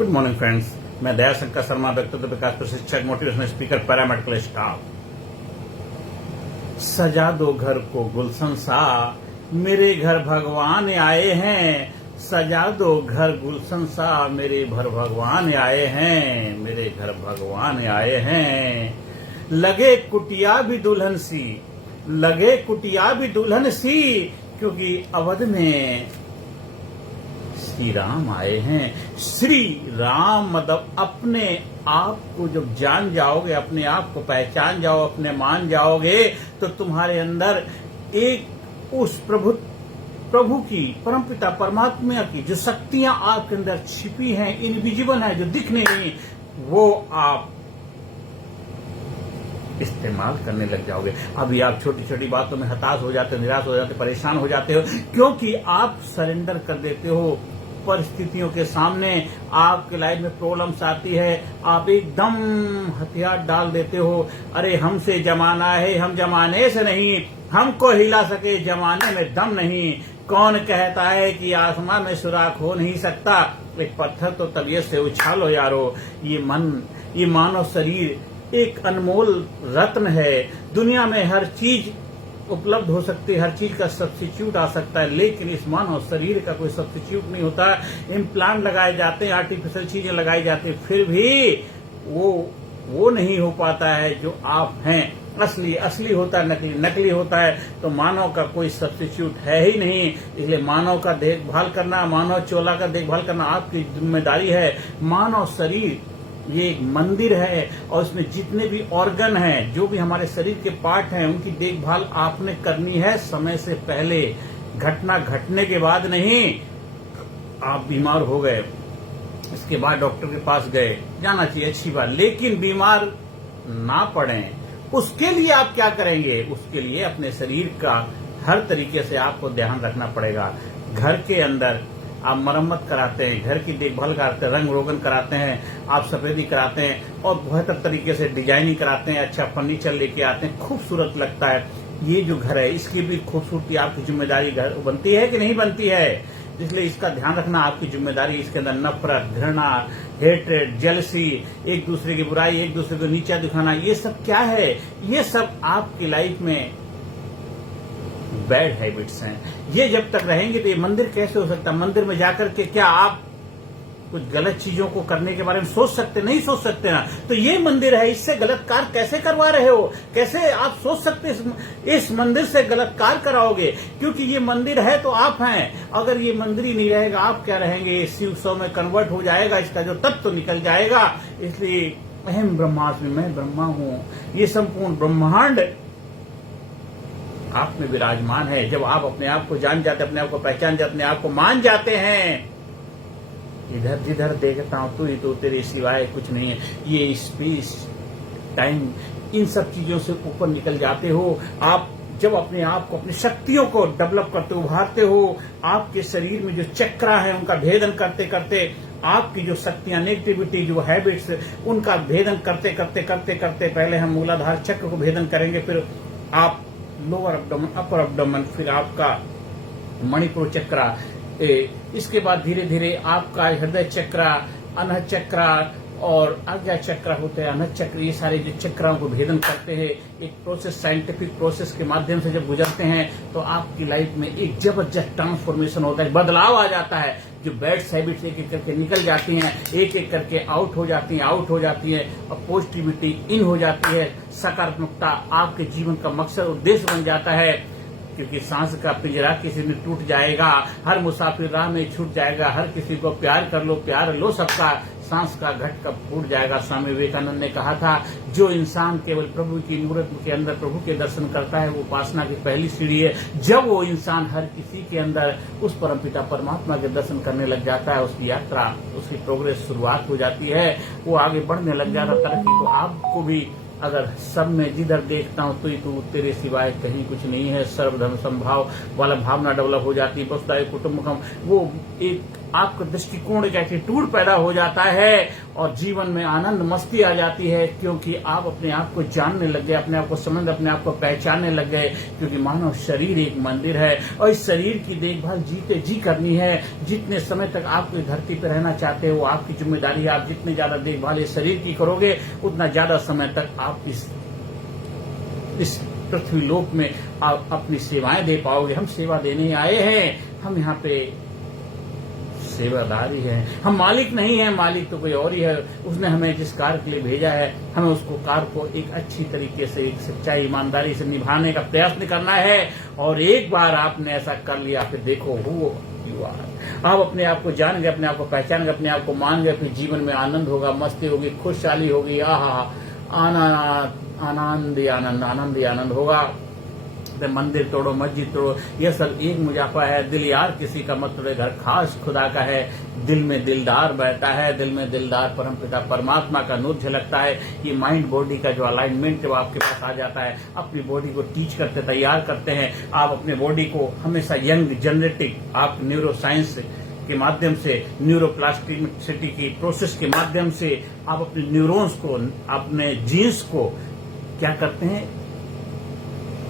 Good morning friends, मैं दया शंकर शर्मा, व्यक्तित्व विकास प्रशिक्षक, मोटिवेशनल स्पीकर, पैरामेडिकल स्टाफ। सजा दो घर को गुलशन सा, मेरे घर भगवान आए हैं। सजा दो घर गुलशन सा, मेरे घर भगवान आए हैं, मेरे घर भगवान आए हैं। लगे कुटिया भी दुल्हन सी, लगे कुटिया भी दुल्हन सी, क्योंकि अवध में श्री राम आए हैं। श्री राम मतलब अपने आप को जब जान जाओगे, अपने आप को पहचान जाओ, अपने मान जाओगे, तो तुम्हारे अंदर एक उस प्रभु की, परमपिता परमात्मा की जो शक्तियां आपके अंदर छिपी हैं, इनविजिबल हैं, जो दिख नहीं, वो आप इस्तेमाल करने लग जाओगे। अभी आप छोटी छोटी बातों में हताश हो जाते हो, निराश हो जाते हो, परेशान हो जाते हो, क्योंकि आप सरेंडर कर देते हो परिस्थितियों के सामने। आपके लाइफ में प्रॉब्लम्स आती है, आप एकदम हथियार डाल देते हो। अरे हमसे जमाना है, हम जमाने से नहीं, हमको हिला सके जमाने में दम नहीं। कौन कहता है कि आसमान में सुराख हो नहीं सकता? एक पत्थर तो तबीयत से उछालो यारो। ये मन, ये मानव शरीर एक अनमोल रत्न है। दुनिया में हर चीज उपलब्ध हो सकती है, हर चीज का सब्स्टिट्यूट आ सकता है, लेकिन इस मानव शरीर का कोई सब्स्टिट्यूट नहीं होता। इम्प्लांट लगाए जाते हैं, आर्टिफिशियल चीजें लगाई जाती हैं, फिर भी वो नहीं हो पाता है जो आप हैं। असली होता है, नकली होता है। तो मानव का कोई सब्स्टिट्यूट है ही नहीं। इसलिए मानव का देखभाल करना, मानव चोला का देखभाल करना आपकी जिम्मेदारी है। मानव शरीर ये एक मंदिर है, और उसमें जितने भी ऑर्गन हैं, जो भी हमारे शरीर के पार्ट हैं, उनकी देखभाल आपने करनी है समय से पहले। घटना घटने के बाद नहीं। आप बीमार हो गए, इसके बाद डॉक्टर के पास गए, जाना चाहिए, अच्छी बात, लेकिन बीमार ना पड़े, उसके लिए आप क्या करेंगे? उसके लिए अपने शरीर का हर तरीके से आपको ध्यान रखना पड़ेगा। घर के अंदर आप मरम्मत कराते हैं, घर की देखभाल कराते हैं, रंग रोगन कराते हैं, आप सफेदी कराते हैं, और बेहतर तरीके से डिजाइनिंग कराते हैं, अच्छा फर्नीचर लेके आते हैं, खूबसूरत लगता है। ये जो घर है, इसकी भी खूबसूरती आपकी जिम्मेदारी घर बनती है कि नहीं बनती है? इसलिए इसका ध्यान रखना आपकी जिम्मेदारी। इसके अंदर नफरत, घृणा, हेट्रेड, जेलसी, एक दूसरे की बुराई, एक दूसरे को नीचा दिखाना, ये सब क्या है? ये सब आपकी लाइफ में बैड हैबिट्स हैं। ये जब तक रहेंगे तो ये मंदिर कैसे हो सकता है? मंदिर में जाकर के क्या आप कुछ गलत चीजों को करने के बारे में सोच सकते? नहीं सोच सकते ना। तो ये मंदिर है, इससे गलत कार्य कैसे करवा रहे हो? कैसे आप सोच सकते इस मंदिर से गलत कार्य कराओगे? क्योंकि ये मंदिर है तो आप हैं। अगर ये मंदिर ही नहीं रहेगा, आप क्या रहेंगे? शिव सौ में कन्वर्ट हो जाएगा, इसका जो तत्व तो निकल जाएगा। इसलिए अहम ब्रह्मास्मि, मैं ब्रह्मा हूं। ये संपूर्ण ब्रह्मांड आप में विराजमान है। जब आप अपने आप को जान जाते, अपने आप को पहचान जाते, अपने आप को मान जाते हैं, इधर जिधर देखता हूं तू ही तो, तेरे सिवाय कुछ नहीं है। ये स्पेस, टाइम, इन सब चीजों से ऊपर निकल जाते हो। आप जब अपने आप को, अपनी शक्तियों को डेवलप करते हो, उभारते हो, आपके शरीर में जो चक्रा है उनका भेदन करते करते, आपकी जो शक्तियां, नेगेटिविटी, जो हैबिट्स, उनका भेदन करते करते करते करते, पहले हम मूलाधार चक्र को भेदन करेंगे, फिर आप लोअर एब्डोमेन, अपर एब्डोमेन, फिर आपका मणिपुर चक्रा, इसके बाद धीरे धीरे आपका हृदय चक्र, अनहद चक्र और आज्ञा चक्र होते हैं, अनहद चक्र। ये सारे जो चक्रों को भेदन करते हैं, एक प्रोसेस, साइंटिफिक प्रोसेस के माध्यम से जब गुजरते हैं, तो आपकी लाइफ में एक जबरदस्त ट्रांसफॉर्मेशन होता है, बदलाव आ जाता है। जो बैड हैबिट्स एक एक करके निकल जाती हैं, एक एक करके आउट हो जाती हैं, और पॉजिटिविटी इन हो जाती है। सकारात्मकता आपके जीवन का मकसद, उद्देश्य बन जाता है। क्योंकि सांस का पिंजरा किसी में टूट जाएगा, हर मुसाफिर राह में छूट जाएगा, हर किसी को प्यार कर लो, प्यार लो सबका, सांस का घट कब फूट जाएगा। स्वामी विवेकानंद ने कहा था, जो इंसान केवल प्रभु की मूर्त के अंदर प्रभु के दर्शन करता है, वो उपासना की पहली सीढ़ी है। जब वो इंसान हर किसी के अंदर उस परमपिता परमात्मा के दर्शन करने लग जाता है, उसकी यात्रा, उसकी प्रोग्रेस शुरुआत हो जाती है, वो आगे बढ़ने लग जाता है, तरक्की। तो आपको भी, अगर सब में जिधर देखता हूं तू तेरे सिवाय कहीं कुछ नहीं है, सर्वधर्म संभाव वाला भावना डेवलप हो जाती है। वसुधैव कुटुंबकम, वो एक आपका दृष्टिकोण एक एटीट्यूड पैदा हो जाता है और जीवन में आनंद मस्ती आ जाती है, क्योंकि आप अपने आप को जानने लग गए, अपने आप को समझ, अपने आप को पहचानने लग गए। क्योंकि मानव शरीर एक मंदिर है और इस शरीर की देखभाल जीते जी करनी है। जितने समय तक आप इस धरती पर रहना चाहते हो, आपकी जिम्मेदारी है। आप जितनी ज्यादा देखभाल इस शरीर की करोगे, उतना ज्यादा समय तक आप इस पृथ्वी लोक में आप अपनी सेवाएं दे पाओगे। हम सेवा देने आए हैं, हम यहाँ पे सेवादारी है, हम मालिक नहीं है। मालिक तो कोई और ही है। उसने हमें जिस कार्य के लिए भेजा है, हमें उसको कार्य को एक अच्छी तरीके से, एक सच्चाई ईमानदारी से निभाने का प्रयास करना है। और एक बार आपने ऐसा कर लिया, फिर देखो वो आप अपने आप को जान गए, अपने आप को पहचान गए, अपने आप को मान गए, फिर जीवन में आनंद होगा, मस्ती होगी, खुशहाली होगी। आनंद ही आनंद होगा। मंदिर तोड़ो, मस्जिद तोड़ो, यह सब एक मुजाफा है। दिल यार किसी का मत तोड़े, घर खास खुदा का है। दिल में दिलदार बहता है, दिल में दिलदार परमपिता परमात्मा का नूर झलकता है। ये माइंड बॉडी का जो अलाइनमेंट जब आपके पास आ जाता है, अपनी बॉडी को टीच करते, तैयार करते हैं। आप अपने बॉडी को हमेशा यंग जेनेटिक, आप न्यूरो साइंस के माध्यम से, न्यूरोप्लास्टिसिटी की प्रोसेस के माध्यम से आप अपने न्यूरॉन्स को, अपने जीन्स को क्या करते हैं,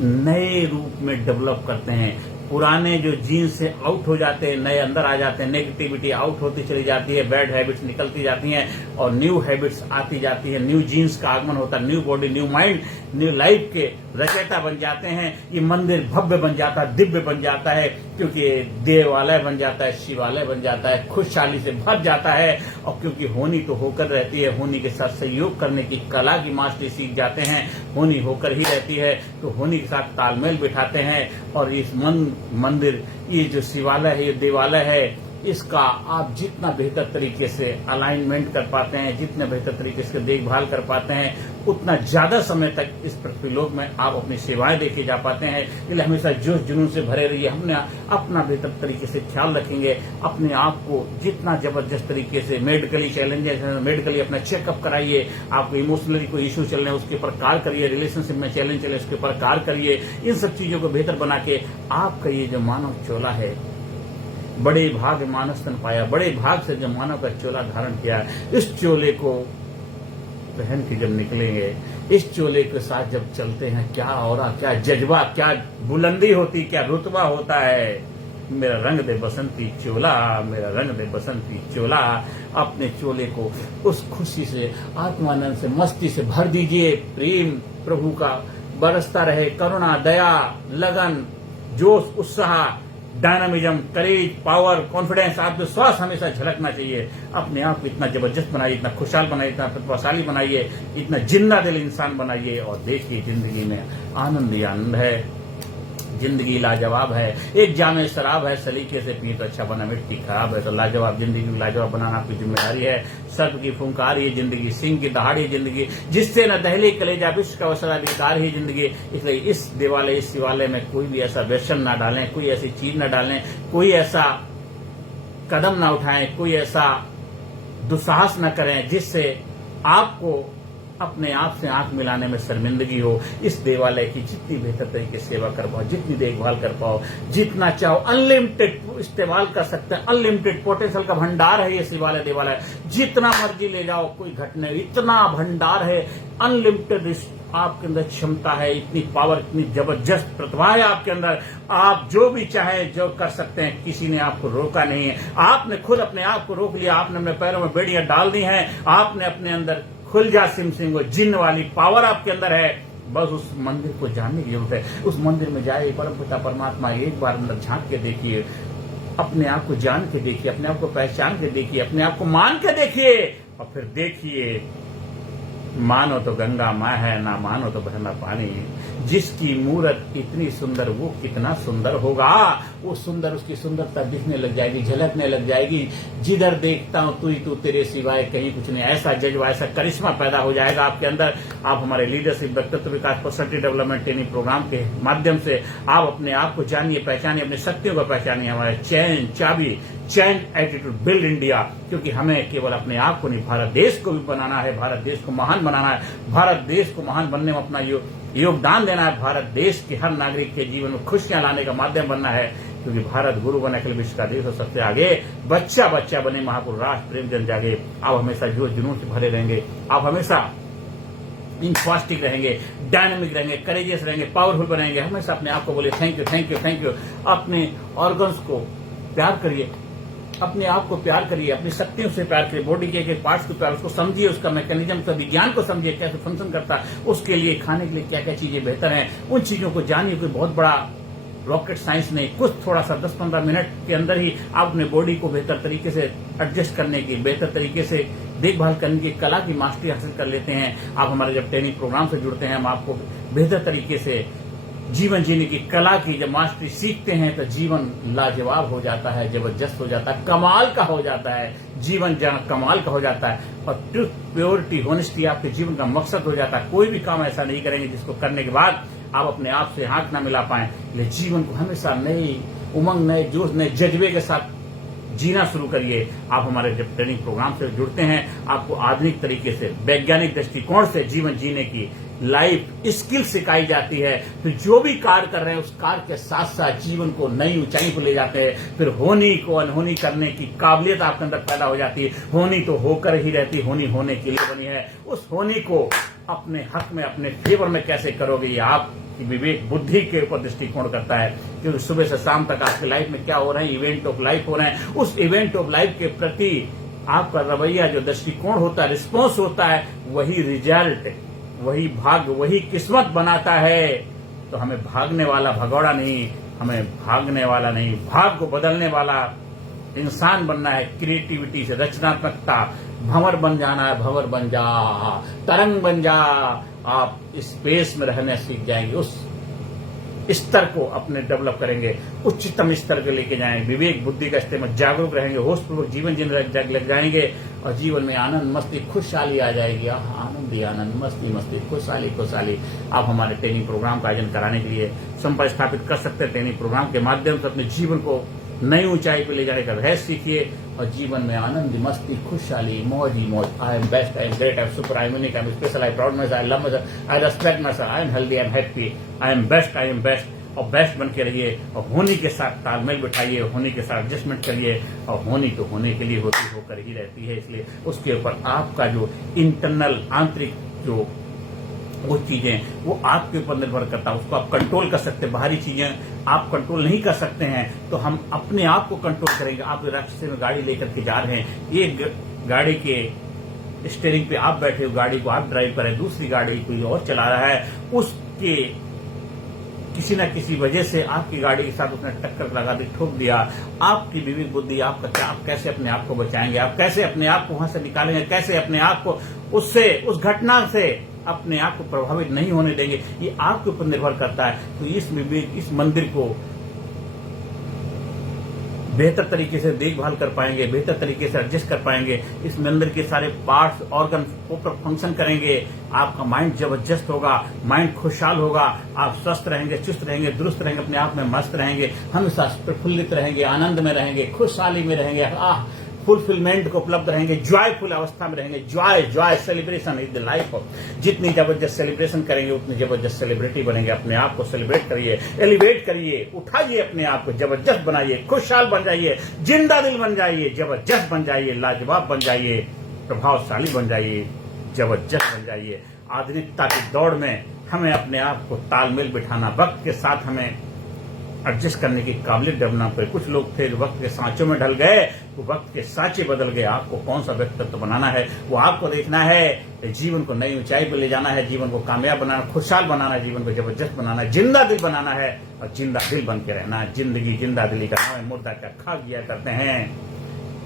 नए रूप में डेवलप करते हैं। पुराने जो जीन्स से आउट हो जाते हैं, नए अंदर आ जाते हैं। नेगेटिविटी आउट होती चली जाती है, बैड हैबिट्स निकलती जाती हैं और न्यू हैबिट्स आती जाती है। न्यू जीन्स का आगमन होता है, new body, new mind, new life के रचयिता बन जाते हैं। ये मंदिर भव्य बन जाता है, दिव्य बन जाता है, क्योंकि देवालय बन जाता है, शिवालय बन जाता है, खुशहाली से भर जाता है। और क्योंकि होनी तो होकर रहती है, होनी के साथ सहयोग करने की कला की मास्टरी सीख जाते हैं। होनी होकर ही रहती है, तो होनी के साथ तालमेल बिठाते हैं। और इस मंदिर, ये जो शिवालय है, ये देवालय है, इसका आप जितना बेहतर तरीके से अलाइनमेंट कर पाते हैं, जितने बेहतर तरीके से देखभाल कर पाते हैं, उतना ज्यादा समय तक इस पृथ्वीलोक में आप अपनी सेवाएं देके जा पाते हैं। इसलिए हमेशा जोश जुनून से भरे रहिए। हमने अपना बेहतर तरीके से ख्याल रखेंगे, अपने आप को जितना जबरदस्त तरीके से मेडिकली चैलेंजेस, मेडिकली अपना चेकअप कराइए। आपको इमोशनली कोई इश्यू चल रहे हैं, उसके ऊपर कार्य करिए। रिलेशनशिप में चैलेंज चले, उसके ऊपर कार्य करिए। इन सब चीजों को बेहतर बना के आपका ये जो मानव चोला है, बड़े भाग मानस तन पाया, बड़े भाग से जो मानव का चोला धारण किया, इस चोले को पहन के जब निकलेंगे, इस चोले के साथ जब चलते हैं, क्या और क्या जज्बा, क्या बुलंदी होती, क्या रुतबा होता है। मेरा रंग दे बसंती चोला, मेरा रंग दे बसंती चोला। अपने चोले को उस खुशी से, आत्मानंद से, मस्ती से भर दीजिए। प्रेम प्रभु का बरसता रहे, करुणा, दया, लगन, जोश, उत्साह, डायनामिज्म, करेज, पावर, कॉन्फिडेंस, आत्मविश्वास हमेशा झलकना चाहिए। अपने आप को इतना जबरदस्त बनाइए, इतना खुशहाल बनाइए, इतना प्रतिभाशाली बनाइए, इतना जिंदा दिल इंसान बनाइए। और देखिए जिंदगी में आनंद ही आनंद है। जिंदगी लाजवाब है। एक जामे शराब है, सलीके से पी तो अच्छा बना, मिट्टी खराब है। तो लाजवाब जिंदगी को लाजवाब बनाना आपकी जिम्मेदारी है। सर्प की फुंकार ही जिंदगी, सिंह की दहाड़ी जिंदगी, जिससे न दहली कलेजा विश्व का वसराधिकार ही जिंदगी। इसलिए इस देवालय, इस शिवालय में कोई भी ऐसा व्यसन न डालें, कोई ऐसी चीज न डालें, कोई ऐसा कदम न उठाएं, कोई ऐसा दुस्साहस न करें जिससे आपको अपने आप से आंख मिलाने में शर्मिंदगी हो। इस देवालय की जितनी बेहतर तरीके से सेवा कर पाओ, जितनी देखभाल कर पाओ, जितना चाहो अनलिमिटेड इस्तेमाल कर सकते हैं। अनलिमिटेड पोटेंशियल का भंडार है ये शिवालय देवालय, जितना मर्जी ले जाओ कोई घटना, इतना भंडार है। अनलिमिटेड आपके अंदर क्षमता है, इतनी पावर, इतनी जबरदस्त प्रतिभा है आपके अंदर। आप जो भी चाहे जो कर सकते हैं, किसी ने आपको रोका नहीं है। आपने खुद अपने आप को रोक लिया, आपने अपने पैरों में बेड़ियां डाल दी हैं। आपने अपने अंदर खुल जा सिम सिंह, जिन वाली पावर आपके अंदर है। बस उस मंदिर को जानने की जरूरत है। उस मंदिर में जाए, परमपिता परमात्मा एक बार अंदर झांक के देखिए, अपने आप को जान के देखिए, अपने आप को पहचान के देखिए, अपने आप को मान के देखिए। और फिर देखिए, मानो तो गंगा माँ है, ना मानो तो बहना पानी। जिसकी मूरत इतनी सुंदर, वो कितना सुंदर होगा। वो सुंदर, उसकी सुंदरता दिखने लग जाएगी, झलकने लग जाएगी। जिधर देखता हूं तू ही तू, तेरे सिवाय कहीं कुछ नहीं। ऐसा जज्बा, ऐसा करिश्मा पैदा हो जाएगा आपके अंदर। आप हमारे लीडरशिप, व्यक्तित्व विकास, पर्सनैलिटी डेवलपमेंट ट्रेनिंग प्रोग्राम के माध्यम से आप अपने आप को जानिए, पहचानिए, अपनी शक्तियों को पहचानिए। हमारे चैन चाबी, चैन एटीट्यूड, बिल्ड इंडिया। क्योंकि हमें केवल अपने आप को नहीं, भारत देश को भी बनाना है, भारत देश को महान बनाना है, भारत देश को महान बनने में अपना योगदान देना है। भारत देश के हर नागरिक के जीवन में खुशियां लाने का माध्यम बनना है। क्योंकि भारत गुरु बने अखिल विश्व का देश और सबसे आगे बच्चा बच्चा बने महापुरुष राष्ट्र प्रेम जन जागे। आप हमेशा जोश जुनून से भरे रहेंगे, आप हमेशा इनफास्टिक रहेंगे, डायनामिक रहेंगे, करेजियस रहेंगे, पावरफुल बनेंगे। हमेशा अपने आप को बोले thank you thank you thank you. अपने ऑर्गन्स को प्यार करिए, अपने आप को प्यार करिए, अपनी शक्तियों से प्यार करिए, बॉडी के एक पार्ट्स को प्यार, उसको समझिए, उसका मैकेनिज्म का विज्ञान को समझिए, कैसे फंक्शन करता है, उसके लिए खाने के लिए क्या क्या चीजें बेहतर हैं, उन चीजों को जानिए। कोई बहुत बड़ा रॉकेट साइंस नहीं, कुछ थोड़ा सा 10-15 मिनट के अंदर ही आप अपने बॉडी को बेहतर तरीके से एडजस्ट करने की, बेहतर तरीके से देखभाल करने की कला की मास्टरी हासिल कर लेते हैं। आप हमारे जब ट्रेनिंग प्रोग्राम से जुड़ते हैं, हम आपको बेहतर तरीके से जीवन जीने की कला की जब मास्टरी सीखते हैं तो जीवन लाजवाब हो जाता है, जबरदस्त हो जाता है, कमाल का हो जाता है, जीवन कमाल का हो जाता है। और ट्रुथ, प्योरिटी, होनेस्टी आपके जीवन का मकसद हो जाता है। कोई भी काम ऐसा नहीं करेंगे जिसको करने के बाद आप अपने आप से आंख ना मिला पाए। इसलिए जीवन को हमेशा नई उमंग, नए जोश, नए जज्बे के साथ जीना शुरू करिए। आप हमारे जब ट्रेनिंग प्रोग्राम से जुड़ते हैं, आपको आधुनिक तरीके से, वैज्ञानिक दृष्टिकोण से जीवन जीने की लाइफ स्किल सिखाई जाती है। फिर जो भी कार्य कर रहे हैं उस कार्य के साथ साथ जीवन को नई ऊंचाई पर ले जाते हैं। फिर होनी को अनहोनी करने की काबिलियत आपके अंदर पैदा हो जाती है। होनी तो होकर ही रहती, होनी होने के लिए बनी है। उस होनी को अपने हक में, अपने फेवर में कैसे करोगे, ये आपकी विवेक बुद्धि के ऊपर दृष्टिकोण करता है। क्योंकि सुबह से शाम तक आपकी लाइफ में क्या हो रहे हैं, इवेंट ऑफ लाइफ हो रहे हैं। उस इवेंट ऑफ लाइफ के प्रति आपका रवैया, जो दृष्टिकोण होता है, रिस्पॉन्स होता है, वही रिजल्ट, वही भाग्य, वही किस्मत बनाता है। तो हमें भागने वाला भगौड़ा नहीं, हमें भागने वाला नहीं, भाग्य को बदलने वाला इंसान बनना है। क्रिएटिविटी से, रचनात्मकता, भंवर बन जाना है, भंवर बन जा, तरंग बन जा। आप स्पेस में रहने सीख जाएंगे, उस स्तर को अपने डेवलप करेंगे, उच्चतम स्तर के लेके जाएंगे। विवेक बुद्धि का इस्तेमाल, जागरूक रहेंगे, होशपूर्वक जीवन जीने लग जाएंगे और जीवन में आनंद, मस्ती, खुशहाली आ जाएगी। आनंद ही आनंद, मस्ती मस्ती, खुशहाली खुशहाली। आप हमारे ट्रेनिंग प्रोग्राम का आयोजन कराने के लिए संपर्क स्थापित कर सकते हैं। ट्रेनिंग प्रोग्राम के माध्यम से अपने जीवन को नई ऊंचाई पे ले जाने का रहस्य सीखिए और जीवन में आनंद, मस्ती, खुशहाली, मौज ही मौज। I am best, I am great, I am super, I am unique, I am special, I proud my self, I love my self, I respect my self, I am healthy, I am happy, I am best, I am best. और best बन के रहिए और होनी के साथ तालमेल बिठाइए, होनी के साथ एडजस्टमेंट करिए। और होनी तो होने के लिए होती होकर ही रहती है, इसलिए उसके ऊपर आपका जो इंटरनल, आंतरिक जो वो चीजें, वो आपके ऊपर निर्भर करता है। उसको आप कंट्रोल कर सकते हैं, बाहरी चीजें आप कंट्रोल नहीं कर सकते हैं, तो हम अपने आप को कंट्रोल करेंगे। आप रास्ते में गाड़ी लेकर के जा रहे हैं, ये गाड़ी के स्टीयरिंग पे आप बैठे हो, गाड़ी को आप ड्राइव कर रहे हैं, दूसरी गाड़ी कोई और चला रहा है, उसके किसी न किसी वजह से आपकी गाड़ी के साथ उसने टक्कर लगा दी, ठोक दिया। आपकी विवेक बुद्धि, आपका क्या, आप कैसे अपने आप को बचाएंगे, आप कैसे अपने आप को वहां से निकालेंगे, कैसे अपने आप को उससे, उस घटना से अपने आप को प्रभावित नहीं होने देंगे, ये आपके ऊपर निर्भर करता है। तो इस मंदिर को बेहतर तरीके से देखभाल कर पाएंगे, बेहतर तरीके से एडजस्ट कर पाएंगे, इस मंदिर के सारे पार्ट्स, ऑर्गन प्रॉपर फंक्शन करेंगे। आपका माइंड जबरदस्त होगा, माइंड खुशहाल होगा, आप स्वस्थ रहेंगे, चुस्त रहेंगे, दुरुस्त रहेंगे, अपने आप में मस्त रहेंगे, हमेशा प्रफुल्लित रहेंगे, आनंद में रहेंगे, खुशहाली में रहेंगे, फुलफिलमेंट को उपलब्ध रहेंगे, जॉयफुल अवस्था में रहेंगे। Joy celebration is the life of. जितनी जबरदस्त सेलिब्रेशन करेंगे उतनी जबरदस्त सेलिब्रिटी बनेंगे। अपने आप को सेलिब्रेट करिए, एलिवेट करिए, उठाइए, अपने आप को जबरदस्त बनाइए, खुशहाल बन जाइए, जिंदा दिल बन जाइए, जबरदस्त बन जाइए, लाजवाब बन जाइए, प्रभावशाली बन जाइए, जबरदस्त बन जाइए। आधुनिकता की दौड़ में हमें अपने आप को तालमेल बिठाना, वक्त के साथ हमें एडजस्ट करने की काबिलियत डेवलप करे। कुछ लोग थे जो वक्त के सांचों में ढल गए, वो वक्त के सांचे बदल गए। आपको कौन सा व्यक्तित्व बनाना है वो आपको देखना है। जीवन को नई ऊंचाई पर ले जाना है, जीवन को कामयाब बनाना, खुशहाल बनाना है, जीवन को जबरदस्त बनाना है, जिंदा दिल बनाना है और जिंदा दिल बन के रहना है। जिंदगी जिंदा दिली का नाम है, मुर्दा क्या खा गया करते हैं।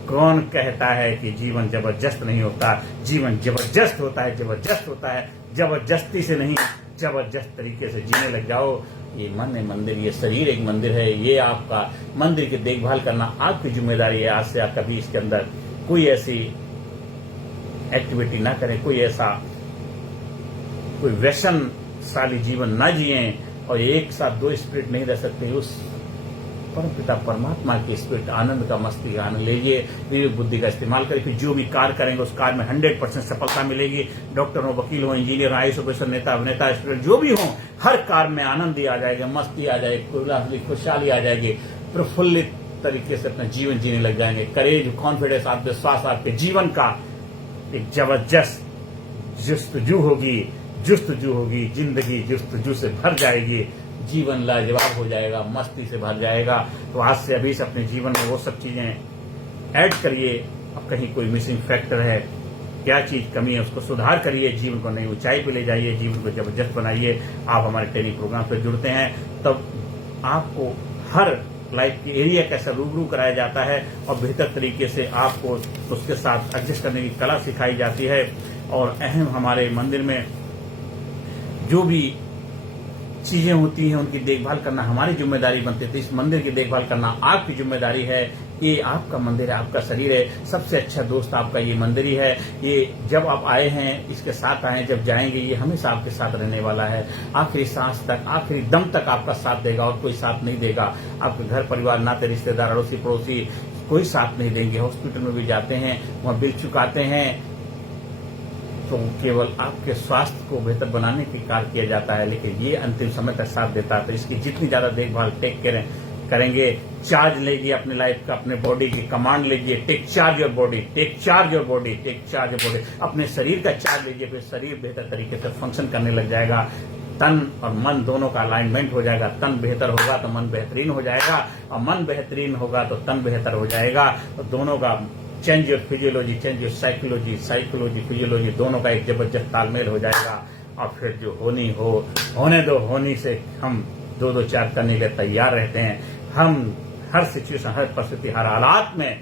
कौन कहता है कि जीवन जबरदस्त नहीं होता? जीवन जबरदस्त होता है, जबरदस्त होता है। जबरदस्ती से नहीं, जबरदस्त तरीके से जीने लग जाओ। ये मन है मंदिर, ये शरीर एक मंदिर है, ये आपका मंदिर की देखभाल करना आपकी जिम्मेदारी है। आज से आप कभी इसके अंदर कोई ऐसी एक्टिविटी ना करें, कोई ऐसा कोई व्यसनशाली जीवन ना जिए और एक साथ दो स्पिरिट नहीं रह सकते। उस परमपिता परमात्मा की स्पिरिट, आनंद का, मस्ती का आनंद लीजिए, विवेक बुद्धि का इस्तेमाल करके फिर जो भी कार्य करेंगे उस कार्य में 100% सफलता मिलेगी। डॉक्टर हो, वकील हो, इंजीनियर हो, आईएएस ऑफिसर, नेता, अभिनेता, स्टूडेंट जो भी हो, हर कार्य में आनंद ही आ जाएगा, मस्ती आ जाएगी, खुशहाली आ जाएगी, प्रफुल्लित तरीके से अपना जीवन जीने लग जाएंगे। करेज, कॉन्फिडेंस, आत्मविश्वास आपके जीवन का एक जबरदस्त जुस्तजू होगी, जिंदगी जुस्तजू से भर जाएगी, जीवन लाजवाब हो जाएगा, मस्ती से भर जाएगा। तो आज से अभी से अपने जीवन में वो सब चीजें ऐड करिए। अब कहीं कोई मिसिंग फैक्टर है, क्या चीज कमी है, उसको सुधार करिए, जीवन को नई ऊंचाई पे ले जाइए, जीवन को जबरदस्त बनाइए। आप हमारे ट्रेनिंग प्रोग्राम पे जुड़ते हैं तब आपको हर लाइफ के एरिया कैसा रूबरू कराया जाता है और बेहतर तरीके से आपको उसके साथ एडजस्ट करने की कला सिखाई जाती है। और अहम हमारे मंदिर में जो भी चीजें होती हैं उनकी देखभाल करना हमारी जिम्मेदारी बनती है। तो इस मंदिर की देखभाल करना आपकी जिम्मेदारी है। ये आपका मंदिर है, आपका शरीर है, सबसे अच्छा दोस्त आपका ये मंदिर ही है। ये जब आप आए हैं इसके साथ आए, जब जाएंगे ये हमेशा आपके साथ रहने वाला है। आखिरी सांस तक, आखिरी दम तक आपका साथ देगा और कोई साथ नहीं देगा। आपके घर परिवार, नाते रिश्तेदार, अड़ोसी पड़ोसी कोई साथ नहीं देंगे। हॉस्पिटल में भी जाते हैं, वहां बिल चुकाते हैं तो केवल आपके स्वास्थ्य को बेहतर बनाने की कार्य किया जाता है, लेकिन ये अंतिम समय तक साथ देता है। तो इसकी जितनी ज्यादा देखभाल करेंगे, चार्ज लीजिए अपने लाइफ का, अपने बॉडी की कमांड लीजिए। Take charge your body, take charge your body, take charge your body. अपने शरीर का चार्ज लीजिए, फिर शरीर बेहतर तरीके से फंक्शन करने लग जाएगा। तन और मन दोनों का अलाइनमेंट हो जाएगा। तन बेहतर होगा तो मन बेहतरीन हो जाएगा, और मन बेहतरीन होगा तो तन बेहतर हो जाएगा। तो दोनों का change your physiology, change your psychology physiology, दोनों का एक जबरदस्त तालमेल हो जाएगा। और फिर जो होने दो, होनी से हम 2-2-4 करने के तैयार रहते हैं। हम हर सिचुएशन, हर परिस्थिति, हर हालात में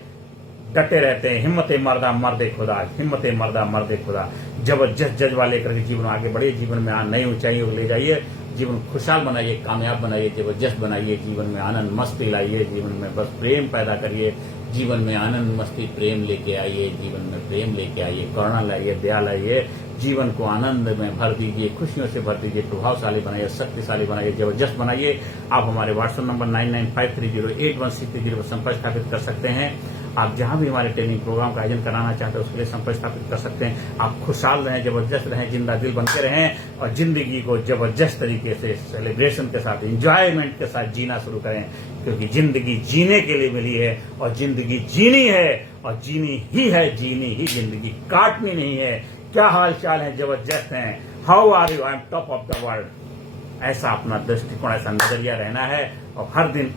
डटे रहते हैं। हिम्मत मर्दा मर्दे खुदा, हिम्मत मर्दा मर्दे खुदा। जबरदस्त जज्बा लेकर के जीवन आगे बढ़िए, जीवन में नई ऊंचाइयों को ले जाइए, जीवन खुशहाल बनाइए, कामयाब बनाइए, जबरदस्त बनाइए। जीवन में आनंद मस्ती लाइए, जीवन में बस प्रेम पैदा करिए। जीवन में आनंद मस्ती प्रेम लेके आइए, जीवन में प्रेम लेके आइए, करुणा लाइए, दया लाइए। जीवन को आनंद में भर दीजिए, खुशियों से भर दीजिए, प्रभावशाली बनाइए, शक्तिशाली बनाइए, जबरदस्त बनाइए। आप हमारे व्हाट्सएप नंबर 9953081630 पर संपर्क स्थापित कर सकते हैं। आप जहां भी हमारे ट्रेनिंग प्रोग्राम का आयोजन कराना चाहते हैं उसके लिए संपर्क स्थापित कर सकते हैं। आप खुशहाल रहें, जबरदस्त रहें, जिंदा दिल बनके रहें और जिंदगी को जबरदस्त तरीके से सेलिब्रेशन के साथ, एंजॉयमेंट के साथ जीना शुरू करें, क्योंकि जिंदगी जीने के लिए मिली है और जिंदगी जीनी है और जीनी ही है, जीनी ही जिंदगी, काटनी नहीं है। क्या हाल चाल है, जबरदस्त हैं, how are you, I am top of the world. ऐसा अपना दृष्टिकोण, ऐसा नजरिया रहना है और हर दिन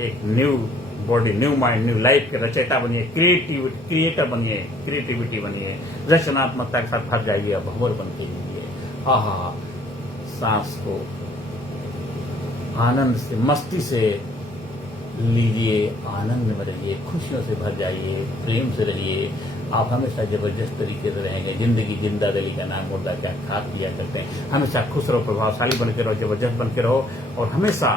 एक new body, new mind, new life के रचयिता बनिए, क्रिएटर बनिए, क्रिएटिविटी बनिए, रचनात्मकता के साथ भर जाइए और भंवर बन के जीजिए। आहा, सांस को आनंद से, मस्ती से लीजिए, आनंद में रहिए, खुशियों से भर जाइए, प्रेम से रहिए। आप हमेशा जबरदस्त तरीके से रहेंगे। जिंदगी जिंदा दिली का नाम मुर्दा क्या खा पिया करते हैं। हमेशा खुश रहो, प्रभावशाली बन के रहो, जबरदस्त बन के रहो और हमेशा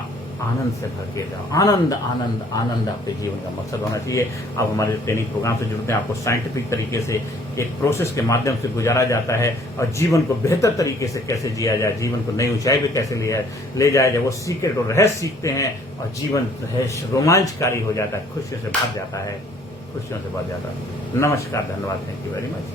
आनंद से भर के जाओ। आनंद आनंद आनंद आपके जीवन का मकसद होना चाहिए। आप हमारे ट्रेनिंग प्रोग्राम से जुड़ते हैं, आपको साइंटिफिक तरीके से एक प्रोसेस के माध्यम से गुजारा जाता है और जीवन को बेहतर तरीके से कैसे जिया जाए, जीवन को नई ऊंचाई पे कैसे ले जाया जाए, वो सीक्रेट और रहस्य सीखते हैं और जीवन रहस्य रोमांचकारी हो जाता है, खुशियों से भर जाता है, खुशियों से भर जाता है। नमस्कार, धन्यवाद, थैंक यू वेरी मच।